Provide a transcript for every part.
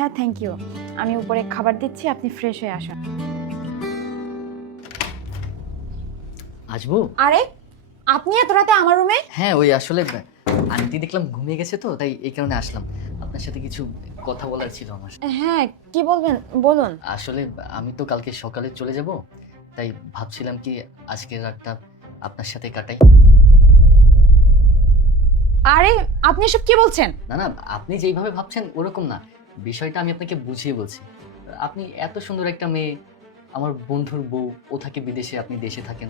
হ্যাঁ thank you, আমি উপরে খাবার দিচ্ছি, আপনি ফ্রেশ হয়ে আসুন। আসবো? আরে আপনি এত রাতে আমার রুমে? হ্যাঁ, ওই আসলে আন্টি দেখলাম ঘুমিয়ে গেছে তো, তাই এই কারণে আসলাম। আপনার সাথে কিছু কথা বলার ছিল আমার। হ্যাঁ কি বলবেন বলুন। আসলে আমি তো কালকে সকালে চলে যাব, তাই ভাবছিলাম কি আজকের রাতটা আপনার সাথে কাটাই। আরে আপনি এসব কি বলছেন? না না, আপনি যেইভাবে ভাবছেন ওরকম না, বিষয়টা আমি আপনাকে বুঝিয়ে বলছি। আপনি এত সুন্দর একটা মেয়ে, আমার বন্ধুর বউ, ও থাকে বিদেশে, আপনি দেশে থাকেন,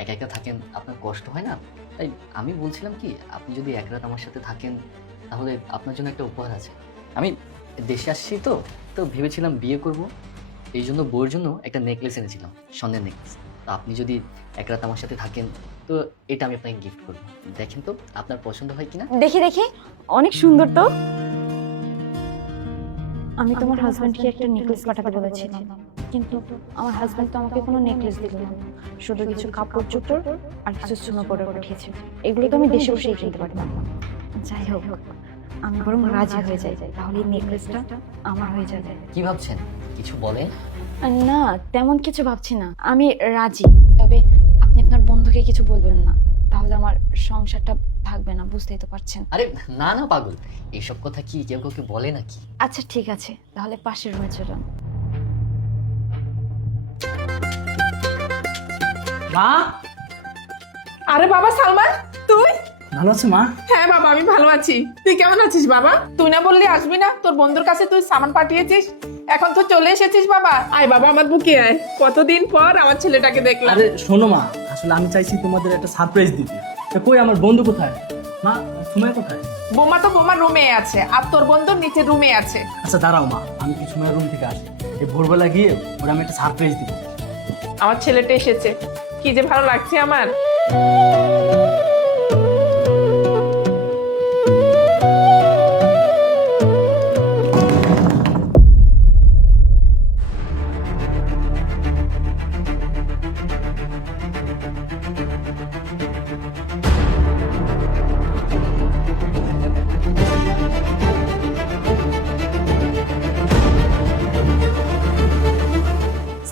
একা একা থাকেন, আপনার কষ্ট হয় না? তাই আমি বলছিলাম কি আপনি যদি এক রাত আমার সাথে থাকেন তাহলে আপনার জন্য একটা উপহার আছে। আমি দেশে আসছি তো তো ভেবেছিলাম বিয়ে করব, এই জন্য বউয়ের জন্য একটা নেকলেস এনেছিলাম, স্বর্ণের নেকলেস। তো আপনি যদি এক রাত আমার সাথে থাকেন তো এটা আমি আপনাকে গিফট করবো। দেখেন তো আপনার পছন্দ হয় কিনা। দেখি দেখি, অনেক সুন্দর তো। আমি তোমার হাজবেন্ডকে একটা নেকলেস পাঠাতে বলেছিলাম, কিন্তু আমার হাজবেন্ড তো আমাকে কোনো নেকলেস দিল না, শুধু কিছু কাপড় চোপড় আর কিছু সোনা পরে পাঠিয়েছে। এগুলো তো আমি দেশে বসেই কিনতে পারতাম। যাই হোক, আমি বরং রাজি হয়ে যাই, তাহলে এই নেকলেসটা আমার হয়ে যাবে। কি ভাবছেন, কিছু বলেন? না তেমন কিছু ভাবছি না, আমি রাজি। তবে আপনি আপনার বন্ধুকে কিছু বলবেন না, তাহলে আমার সংসারটা থাকবে না, বুঝতেই তো পারছেন। আরে না না পাগল, এইসব কথা কি কেউ কাউকে বলে নাকি? আচ্ছা ঠিক আছে, তাহলে পাশের রুমে চলুন। মা, আরে বাবা সালমান, তুই? ভালো আছো মা? হ্যাঁ বাবা আমি ভালো আছি। তুই কেমন আছিস বাবা? তুই না বললি আসবি না, তোর বন্ধুর কাছে তুই সামান পাঠিয়েছিস, এখন তো চলে এসেছিস বাবা। আয় বাবা আমার বুকে আয়, কতদিন পর আমার ছেলেটাকে দেখলাম। আরে শোনো মা, আসলে আমি চাইছি তোমাদের একটা সারপ্রাইজ দিতে। তো কই আমার বন্ধু কোথায়? মা, সময় কোথায়? বোমা তো বোমার রুমে আছে, আর তোর বন্ধু নিচে রুমে আছে। আচ্ছা দাঁড়াও মা, আমি কি সময় রুম থেকে আসি, এই ভোরবেলা গিয়ে ওরা আমি একটা সারপ্রাইজ দিব। আমার ছেলেটা এসেছে, কি যে ভালো লাগছে আমার।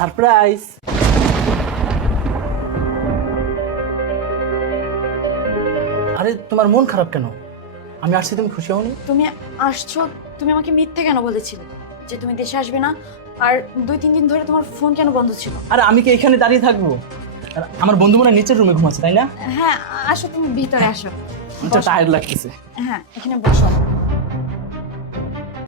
সারপ্রাইজ। আরে তোমার মন খারাপ কেন? আমি আসছি, তুমি খুশি হওনি? তুমি আসছো, তুমি আমাকে মিথ্যে কেন বলেছিলে যে তুমি দেশে আসবে না? আর 2-3 দিন ধরে তোমার ফোন কেন বন্ধ ছিল? আরে আমি কি এখানে দাঁড়িয়ে থাকবো? আর আমার বন্ধু মনে হয় নিচের রুমে ঘুমাচ্ছে, তাই না? হ্যাঁ আসো, তুমি ভিতরে আসো। আচ্ছা টায়ার্ড লাগতেছে। হ্যাঁ এখানে বসো।